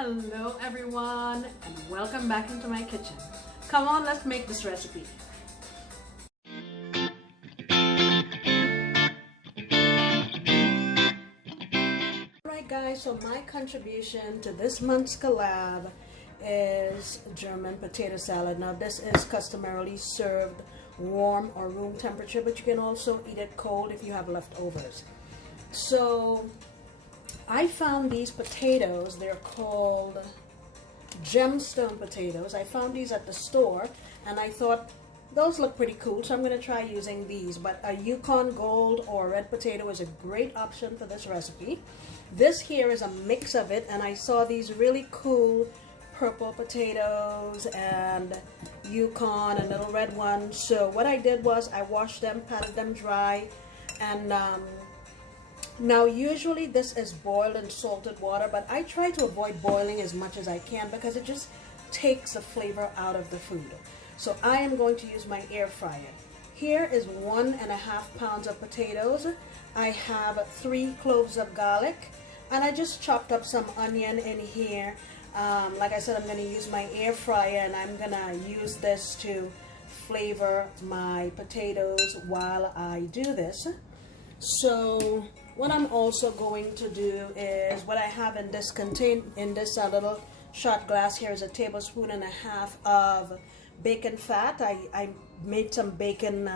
Hello everyone and welcome back into my kitchen. Come on, let's make this recipe. Alright guys, so my contribution to this month's collab is German potato salad. Now this is customarily served warm or room temperature, but you can also eat it cold if you have leftovers. So I found these potatoes. They're called gemstone potatoes. I found these at the store and I thought those look pretty cool, so I'm going to try using these. But a Yukon Gold or red potato is a great option for this recipe. This here is a mix of it, and I saw these really cool purple potatoes and Yukon, a little red one. So what I did was I washed them, patted them dry, and now usually this is boiled in salted water, but I try to avoid boiling as much as I can because it just takes the flavor out of the food. So I am going to use my air fryer. Here is 1.5 pounds of potatoes. I have 3 cloves of garlic, and I just chopped up some onion in here. Like I said, I'm going to use my air fryer, and I'm going to use this to flavor my potatoes while I do this. So what I'm also going to do is, what I have in this little shot glass here is 1.5 tablespoons of bacon fat. I made some bacon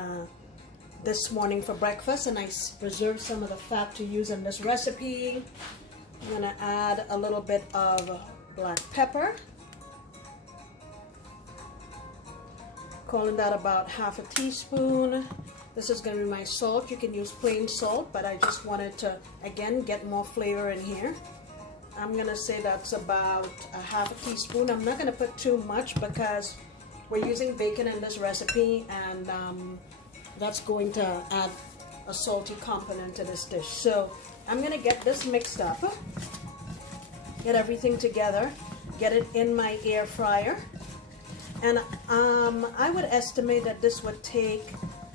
this morning for breakfast, and I reserved some of the fat to use in this recipe. I'm going to add a little bit of black pepper, calling that about 1/2 teaspoon. This is going to be my salt. You can use plain salt, but I just wanted to, again, get more flavor in here. I'm going to say that's about 1/2 teaspoon. I'm not going to put too much because we're using bacon in this recipe, and that's going to add a salty component to this dish. So I'm going to get this mixed up, get everything together, get it in my air fryer, and I would estimate that this would take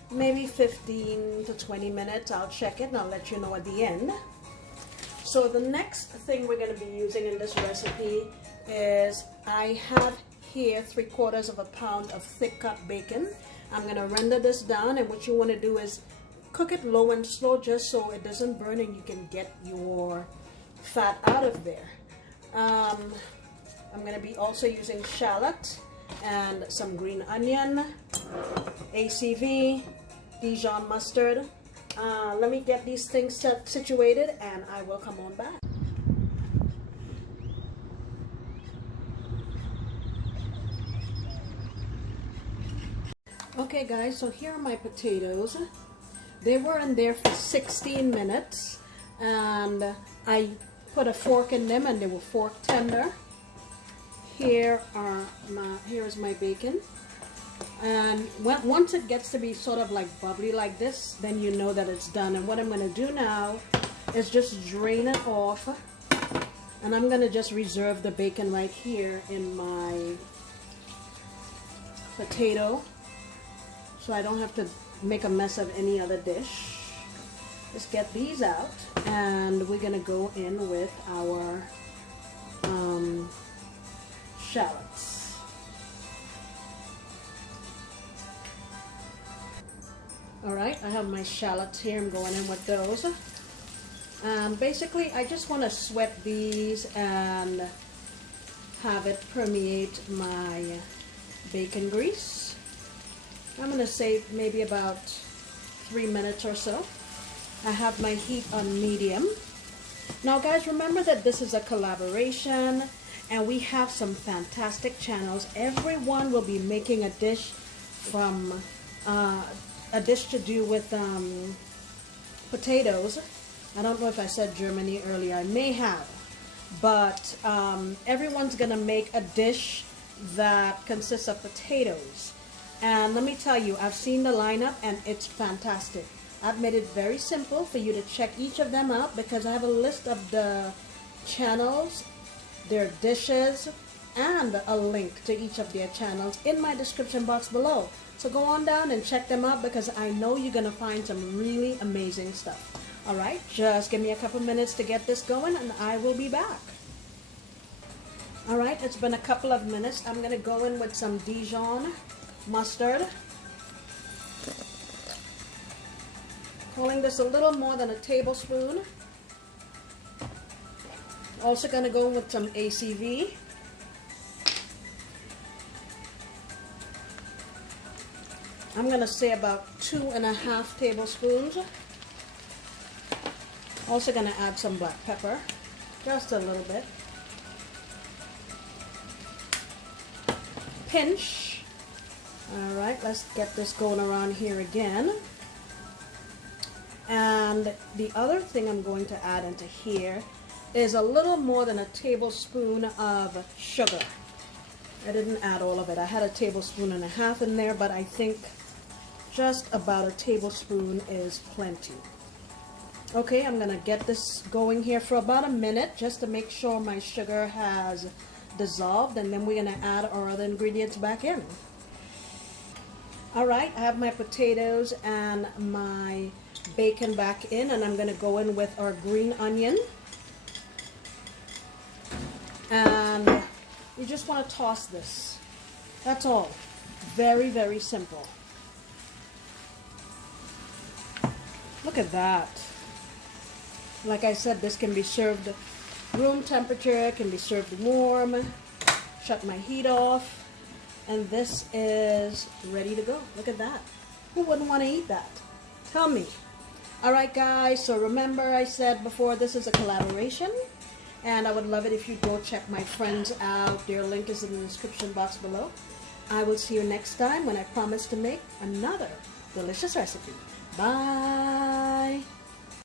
maybe 15 to 20 minutes. I'll check it and I'll let you know at the end. So the next thing we're going to be using in this recipe is, I have here 3/4 pound of thick cut bacon. I'm going to render this down, and what you want to do is cook it low and slow just so it doesn't burn and you can get your fat out of there. I'm going to be also using shallot and some green onion, ACV, Dijon mustard. Let me get these things situated and I will come on back. Okay guys, so here are my potatoes. They were in there for 16 minutes and I put a fork in them and they were fork tender. Here is my bacon, and once it gets to be sort of like bubbly like this, then you know that it's done. And what I'm going to do now is just drain it off, and I'm going to just reserve the bacon right here in my potato so I don't have to make a mess of any other dish. Just get these out, and we're going to go in with our shallots. Alright, I have my shallots here. I'm going in with those. Basically, I just want to sweat these and have it permeate my bacon grease. I'm going to say maybe about 3 minutes or so. I have my heat on medium. Now guys, remember that this is a collaboration and we have some fantastic channels. Everyone will be making a dish from a dish to do with potatoes. I don't know if I said Germany earlier. I may have, but everyone's gonna make a dish that consists of potatoes. And let me tell you, I've seen the lineup and it's fantastic. I've made it very simple for you to check each of them out because I have a list of the channels, their dishes, and a link to each of their channels in my description box below. So go on down and check them out because I know you're going to find some really amazing stuff. Alright, just give me a couple minutes to get this going and I will be back. All right, it's been a couple of minutes. I'm gonna go in with some Dijon mustard. Calling this a little more than a tablespoon. Also gonna go in with some ACV. I'm gonna say about 2.5 tablespoons. Also gonna add some black pepper, just a little bit. Pinch. All right, let's get this going around here again. And the other thing I'm going to add into here is a little more than a tablespoon of sugar. I didn't add all of it. I had a tablespoon and a half in there, but I think just about a tablespoon is plenty. Okay, I'm gonna get this going here for about a minute just to make sure my sugar has dissolved, and then we're gonna add our other ingredients back in. All right, I have my potatoes and my bacon back in, and I'm gonna go in with our green onion. And you just want to toss this. That's all. Very, very simple. Look at that. Like I said, this can be served room temperature, can be served warm. Shut my heat off, and this is ready to go. Look at that. Who wouldn't want to eat that? Tell me. All right, guys, so remember I said before, this is a collaboration, and I would love it if you go check my friends out. Their link is in the description box below. I will see you next time when I promise to make another delicious recipe. Bye.